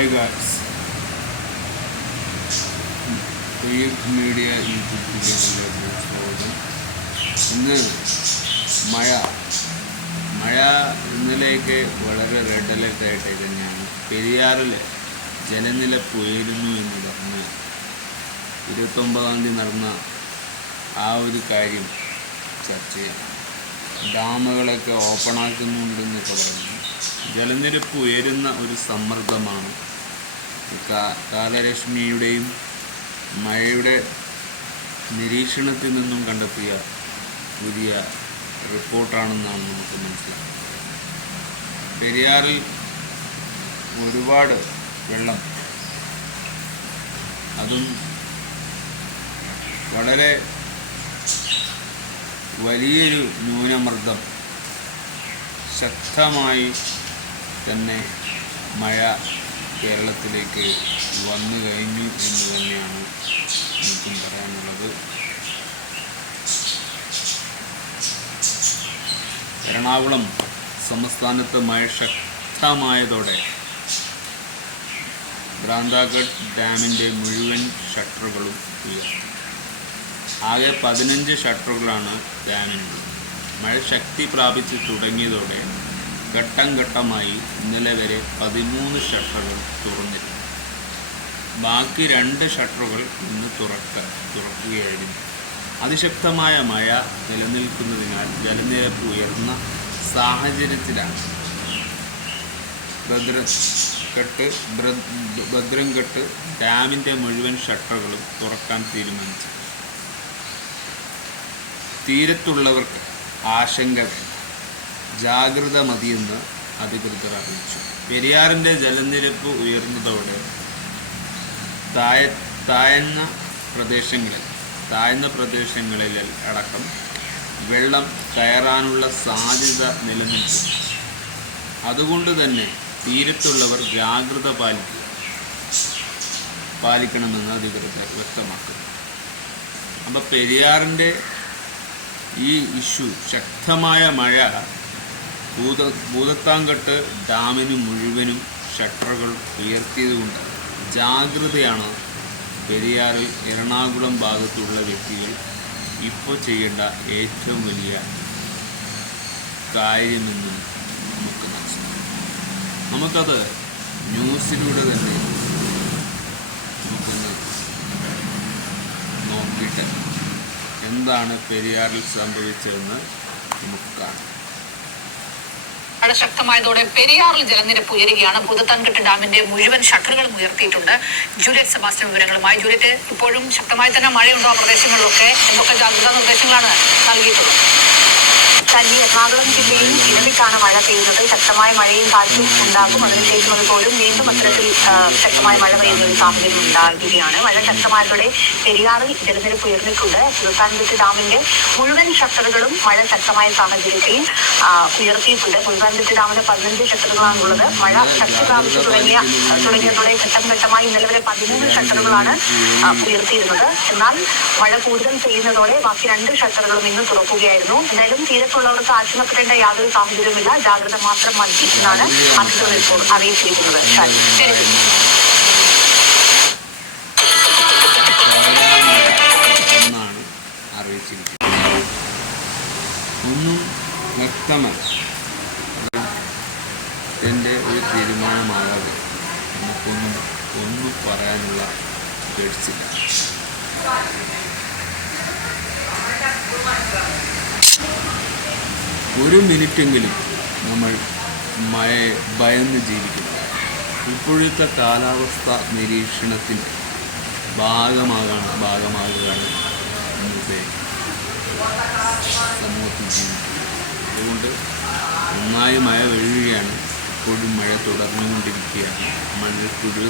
Hi guys media YouTube ഇന്ന് മഴ. മഴ ഇന്നലെയൊക്കെ വളരെ റെഡ് അലർട്ട് ആയിട്ട് തന്നെയാണ് പെരിയാറിൽ ജലനിരപ്പ് ഉയരുന്നു എന്ന് പറഞ്ഞ് ഇരുപത്തൊമ്പതാം തീയതി നടന്ന ആ ഒരു കാര്യം ചർച്ച ചെയ്യാം ഡാമുകളൊക്കെ ഓപ്പണാക്കുന്നുണ്ടെന്നൊക്കെ പറഞ്ഞു. ജലനിരപ്പ് ഉയരുന്ന ഒരു സമ്മർദ്ദമാണ് കാലരശ്മിയുടെയും മഴയുടെ നിരീക്ഷണത്തിൽ നിന്നും കണ്ടെത്തിയ പുതിയ റിപ്പോർട്ടാണെന്നാണ് നമുക്ക് മനസ്സിലാക്കുന്നത് പെരിയാറിൽ ഒരുപാട് വെള്ളം അതും വളരെ വലിയൊരു ന്യൂനമർദ്ദം ശക്തമായി തന്നെ മഴ കേരളത്തിലേക്ക് വന്നു കഴിഞ്ഞു എന്ന് തന്നെയാണ് എനിക്കും പറയാനുള്ളത്. എറണാകുളം സംസ്ഥാനത്ത് മഴ ശക്തമായതോടെ ഭ്രാന്താഗഡ് ഡാമിന്റെ മുഴുവൻ ഷട്ടറുകളും ഉയർത്തി. ആകെ പതിനഞ്ച് ഷട്ടറുകളാണ് ഡാമിനുള്ളത്. മഴ ശക്തി പ്രാപിച്ച് തുടങ്ങിയതോടെ ഘട്ടം ഘട്ടമായി ഇന്നലെ വരെ പതിമൂന്ന് ഷട്ടറുകൾ തുറന്നിരുന്നു. ബാക്കി രണ്ട് ഷട്ടറുകൾ ഇന്ന് തുറക്ക തുറക്കുകയായിരുന്നു. അതിശക്തമായ മഴ നിലനിൽക്കുന്നതിനാൽ ജലനിരപ്പ് ഉയർന്ന സാഹചര്യത്തിലാണ്. ഭദ്രക്കെട്ട് ഭദ്ര- ഭദ്രംകെട്ട് ഡാമിന്റെ മുഴുവൻ ഷട്ടറുകളും തുറക്കാൻ തീരുമാനിച്ചു. തീരത്തുള്ളവർക്ക് ആശങ്ക വേണ്ട ജാഗ്രത മതിയെന്ന് അധികൃതർ അറിയിച്ചു. പെരിയാറിന്റെ ജലനിരപ്പ് ഉയർന്നതോടെ താഴ താഴ്ന്ന പ്രദേശങ്ങളിൽ താഴ്ന്ന പ്രദേശങ്ങളിൽ അടക്കം വെള്ളം കയറാനുള്ള സാധ്യത നിലനിൽക്കും. അതുകൊണ്ട് തന്നെ തീരത്തുള്ളവർ ജാഗ്രത പാലിക്കുക പാലിക്കണമെന്ന് അധികൃതർ വ്യക്തമാക്കുന്നു അപ്പോൾ പെരിയാറിന്റെ ഈ ഇഷ്യൂ ശക്തമായ മഴ ഭൂത ഭൂതത്താങ്കട്ട് ഡാമിന് മുഴുവനും ഷട്ടറുകൾ ഉയർത്തിയതുകൊണ്ട് ജാഗ്രതയാണ് പെരിയാറിൽ എറണാകുളം ഭാഗത്തുള്ള വ്യക്തികൾ ഇപ്പോൾ ചെയ്യേണ്ട ഏറ്റവും വലിയ കാര്യമെന്നും നമുക്ക് മനസ്സിലാക്കാം. നമുക്കത് ന്യൂസിലൂടെ തന്നെ നമുക്കൊന്ന് നോക്കിയിട്ട് എന്താണ് പെരിയാറിൽ സംഭവിച്ചതെന്ന് നമുക്ക് കാണാം. മഴ ശക്തമായതോടെ പെരിയാറിൽ ജലനിരപ്പ് ഉയരുകയാണ്. ഭൂതത്താൻകെട്ട് ഡാമിന്റെ മുഴുവൻ ഷട്ടറുകളും ഉയർത്തിയിട്ടുണ്ട്. ജൂലിയറ്റ് സെബാസ്റ്റ്യൻ വിവരങ്ങളുമായി ജൂലിയറ്റ് ഇപ്പോഴും ശക്തമായി തന്നെ മഴയുണ്ടോ ആ പ്രദേശങ്ങളിലൊക്കെ? എന്തൊക്കെ ജാഗ്രതാ നിർദ്ദേശങ്ങളാണ് നൽകിയിട്ടുള്ളത്? തന്നെ എറണാകുളം ജില്ലയിൽ ഇടവിട്ടാണ് മഴ പെയ്യുന്നത്. ശക്തമായ മഴയും കാറ്റും ഉണ്ടാകും. അതിനുശേഷം അത് പോലും വീണ്ടും അത്തരത്തിൽ ശക്തമായ മഴ പെയ്യുന്ന ഒരു സാഹചര്യം ഉണ്ടാകുകയാണ്. മഴ ശക്തമായതോടെ പെരിയാറിൽ ജലനിരപ്പ് ഉയർന്നിട്ടുണ്ട്. സുൽത്താൻബത്ത് ഡാമിന്റെ മുഴുവൻ ഷട്ടറുകളും മഴ ശക്തമായ സാഹചര്യത്തിൽ ഉയർത്തിയിട്ടുണ്ട്. സുൽത്താൻബത്ത് ഡാമിന് പതിനഞ്ച് ഷട്ടറുകളാണുള്ളത്. മഴ ശക്തി പ്രാപിച്ചു തുടങ്ങിയ തുടങ്ങിയതോടെ ഘട്ടം ഘട്ടമായി ഇന്നലെ വരെ പതിമൂന്ന് ഷട്ടറുകളാണ് ഉയർത്തിയിരുന്നത്. എന്നാൽ മഴ കൂടുതൽ ചെയ്യുന്നതോടെ ബാക്കി രണ്ട് ഷട്ടറുകളും ഇന്ന് തുറക്കുകയായിരുന്നു. എന്തായാലും തീരത്തുള്ളവർക്ക് ആശങ്കപ്പെടേണ്ട യാതൊരു സാഹചര്യവുമില്ല. ജാഗ്രത മാത്രം മതി എന്നാണ് അധികൃതർ ഇപ്പോൾ അറിയിച്ചിരിക്കുന്നത്. ഒന്നും വ്യക്തമല്ല. എന്റെ ഒരു തീരുമാനമാകാതെ നമുക്കൊന്നും ഒന്നും പറയാനുള്ള പേടിച്ചില്ല ഒരു മിനിറ്റെങ്കിലും നമ്മൾ മഴയെ ഭയന്ന് ജീവിക്കുന്നു ഇപ്പോഴത്തെ കാലാവസ്ഥ നിരീക്ഷണത്തിന്റെ ഭാഗമാകാണ് ഭാഗമാകുകയാണ് ഇന്നത്തെ സമൂഹത്തിൽ ജീവിക്കുന്നത് അതുകൊണ്ട് നന്നായി മഴ വീഴുകയാണ് ഇപ്പോഴും മഴ തുടർന്നുകൊണ്ടിരിക്കുകയാണ്. മഴയ്ക്കൊരു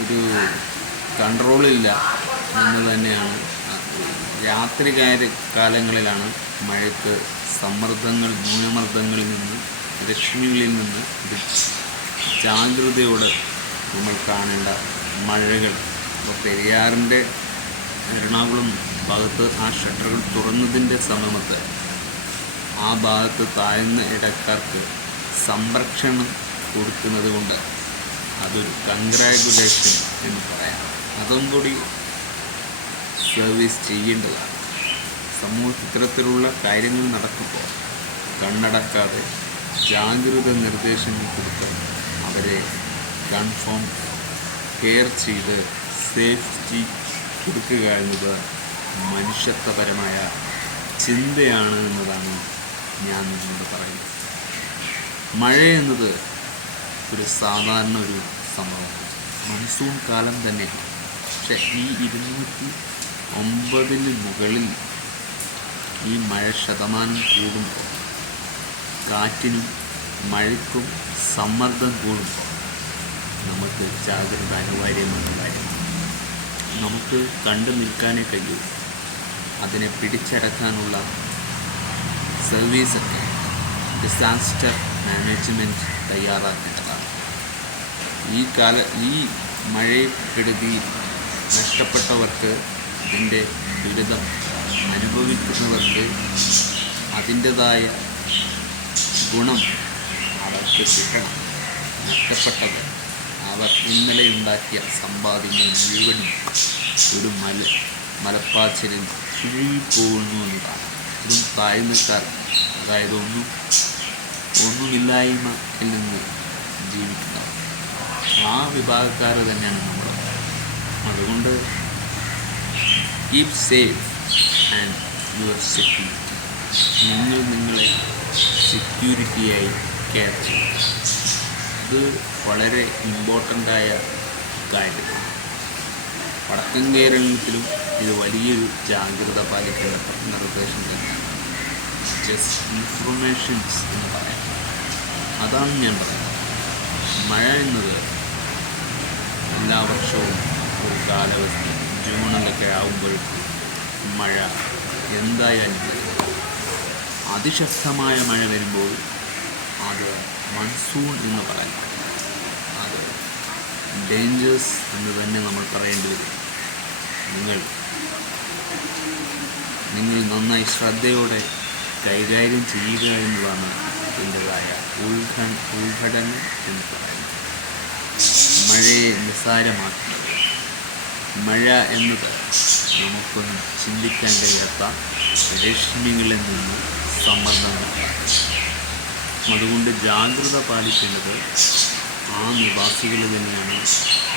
ഒരു കൺട്രോളില്ല എന്ന് തന്നെയാണ് രാത്രി കാല- കാലങ്ങളിലാണ് മഴയ്ക്ക് സമ്മർദ്ദങ്ങൾ ന്യൂനമർദ്ദങ്ങളിൽ നിന്ന് രശ്മികളിൽ നിന്ന് ജാഗ്രതയോടെ നമ്മൾ കാണേണ്ട മഴകൾ. ഇപ്പോൾ പെരിയാറിന്റെ എറണാകുളം ഭാഗത്ത് ആ ഷട്ടറുകൾ തുറന്നതിന്റെ സമയത്ത് ആ ഭാഗത്ത് താഴ്ന്ന ഇടക്കാർക്ക് സംരക്ഷണം കൊടുക്കുന്നത് കൊണ്ട് അതൊരു കൺഗ്രാജുലേഷൻ എന്ന് പറയാം. അതും കൂടി സർവീസ് ചെയ്യേണ്ടതാണ്. സമൂഹത്തിൽ ഇത്തരത്തിലുള്ള കാര്യങ്ങൾ നടക്കുമ്പോൾ കണ്ണടക്കാതെ ജാഗ്രത നിർദ്ദേശങ്ങൾ കൊടുത്ത് അവരെ കൺഫേം കെയർ ചെയ്ത് സേഫ്റ്റി കൊടുക്കുക എന്നത് മനുഷ്യത്വപരമായ ചിന്തയാണ് എന്നതാണ് ഞാൻ നിങ്ങളോട് പറയുന്നത്. മഴ എന്നത് ഒരു സാധാരണ ഒരു സംഭവമാണ്. മൺസൂൺ കാലം തന്നെയാണ്. പക്ഷേ ഈ ഇരുന്നൂറ്റി ഒമ്പതിന് മുകളിൽ ഈ മഴ ശതമാനം കൂടുമ്പോൾ കാറ്റിനും മഴയ്ക്കും സമ്മർദ്ദം കൂടുമ്പോൾ നമുക്ക് ജാഗ്രത അനിവാര്യമായ കാര്യമാണ്. നമുക്ക് കണ്ടു നിൽക്കാനേ കഴിയൂ. അതിനെ പിടിച്ചടക്കാനുള്ള സർവീസൊക്കെ ഡിസാസ്റ്റർ മാനേജ്മെന്റ് തയ്യാറാക്കേണ്ടതാണ്. ഈ കാല ഈ മഴയെപ്പെടുതി നഷ്ടപ്പെട്ടവർക്ക് ഇതിന്റെ ദുരിതം അനുഭവിക്കുന്നവർക്ക് അതിന്റെതായ ഗുണം അവർക്ക് കിട്ടണം. നഷ്ടപ്പെട്ടത് അവർ ഇന്നലെ ഉണ്ടാക്കിയ സമ്പാദ്യങ്ങൾ മുഴുവനും ഒരു മല മലപ്പാച്ചിലിൽ കിഴിപ്പോകുന്നു എന്നതാണ്. ഇതും താഴ്ന്നക്കാർ അതായത് ഒന്നും ഒന്നുമില്ലായ്മയിൽ നിന്ന് ജീവിക്കുന്നവർ. ആ വിഭാഗക്കാർ തന്നെയാണ് നമ്മൾ അതുകൊണ്ട് keep safe and your security നിങ്ങൾ നിങ്ങളെ സെക്യൂരിറ്റിയായി കെയർ ചെയ്യും. ഇത് വളരെ ഇമ്പോർട്ടന്റായ കാര്യമാണ്. വടക്കൻ കേരളത്തിലും ഇത് വലിയൊരു ജാഗ്രത പാലിക്കേണ്ട നിർദ്ദേശം തന്നെയാണ്. ജസ്റ്റ് ഇൻഫർമേഷൻസ് എന്ന് പറയാം. അതാണ് ഞാൻ പറയുന്നത്. മഴ എന്നത് എല്ലാ വർഷവും ഒരു കാലാവസ്ഥ ജൂണിലൊക്കെ ആകുമ്പോഴേക്കും മഴ എന്തായാലും അതിശക്തമായ മഴ വരുമ്പോൾ അത് മൺസൂൺ എന്ന് പറയാം. അത് ഡേഞ്ചേഴ്സ് എന്ന് തന്നെ നമ്മൾ പറയേണ്ടി വരും. നിങ്ങൾ നിങ്ങൾ നന്നായി ശ്രദ്ധയോടെ കൈകാര്യം ചെയ്യുക എന്നതാണ് അതിന്റെതായ ഉൾഘ ഉൾഘടന എന്ന് പറയുന്നത്. മഴയെ നിസ്സാരമാക്കുന്നത് മഴ എന്നത് നമുക്കൊന്നും ചിന്തിക്കാൻ കഴിയാത്ത രശ്മികളിൽ നിന്ന് സമ്മർദ്ദമാണ് അതുകൊണ്ട് ജാഗ്രത പാലിക്കേണ്ടത് ആ നിവാസികൾ തന്നെയാണ്.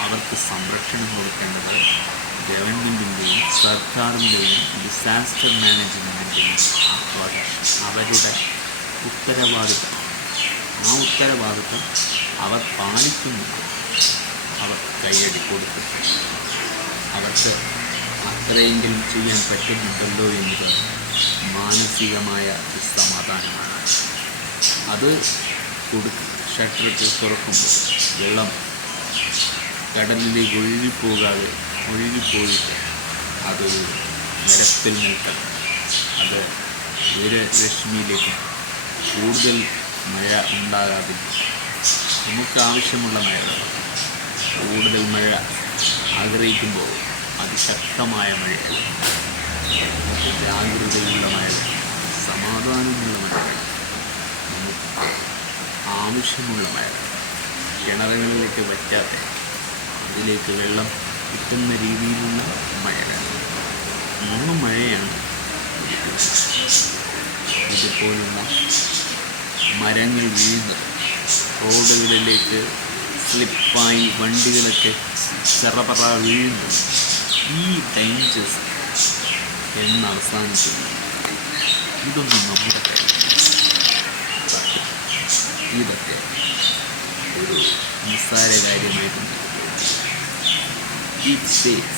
അവർക്ക് സംരക്ഷണം കൊടുക്കേണ്ടത് ഗവൺമെന്റിന്റെയും സർക്കാരിന്റെയും ഡിസാസ്റ്റർ മാനേജ്മെന്റിന്റെയും അവരുടെ ഉത്തരവാദിത്തം. ആ ഉത്തരവാദിത്തം അവർ പാലിക്കുന്നു അവർ കൈയടി കൊടുത്തിട്ട് അവർക്ക് അത്രയെങ്കിലും ചെയ്യാൻ പറ്റുന്നുണ്ടല്ലോ എന്നത് മാനസികമായ സമാധാനമാണ്. അത് കൊടു ഷട്ടറിട്ട് തുറക്കുമ്പോൾ വെള്ളം കടലിലേക്ക് ഒഴുകിപ്പോകാതെ ഒഴുകിപ്പോയിട്ട് അതൊരു നിരത്തിൽ നിൽക്കണം. അത് ഒരു രശ്മിയിലേക്ക് കൂടുതൽ മഴ ഉണ്ടാകാതിരിക്കും. നമുക്ക് ആവശ്യമുള്ള മഴ കൂടുതൽ മഴ ആഗ്രഹിക്കുമ്പോൾ അതിശക്തമായ നമുക്ക് ജാഗ്രതയുള്ള മഴ സമാധാനമുള്ള മഴ വേണം. നമുക്ക് ആവശ്യമുള്ള മഴ. കിണറുകളിലേക്ക് വറ്റാതെ അതിലേക്ക് വെള്ളം കിട്ടുന്ന രീതിയിലുള്ള മഴ വേണം മൂന്ന് മഴയാണ്. ഇതുപോലുള്ള മരങ്ങൾ വീഴുന്നത് റോഡുകളിലേക്ക് സ്ലിപ്പായി വണ്ടികളൊക്കെ ചെറപറ വീഴുന്നു ഈ ഡേഞ്ചേഴ്സ് എന്ന് അവസാനിക്കുന്നു ഇതൊന്നും നമ്മുടെ. ഇതൊക്കെ ഒരു നിസ്സാര കാര്യമായിട്ടുണ്ട് കീപ് സേഫ്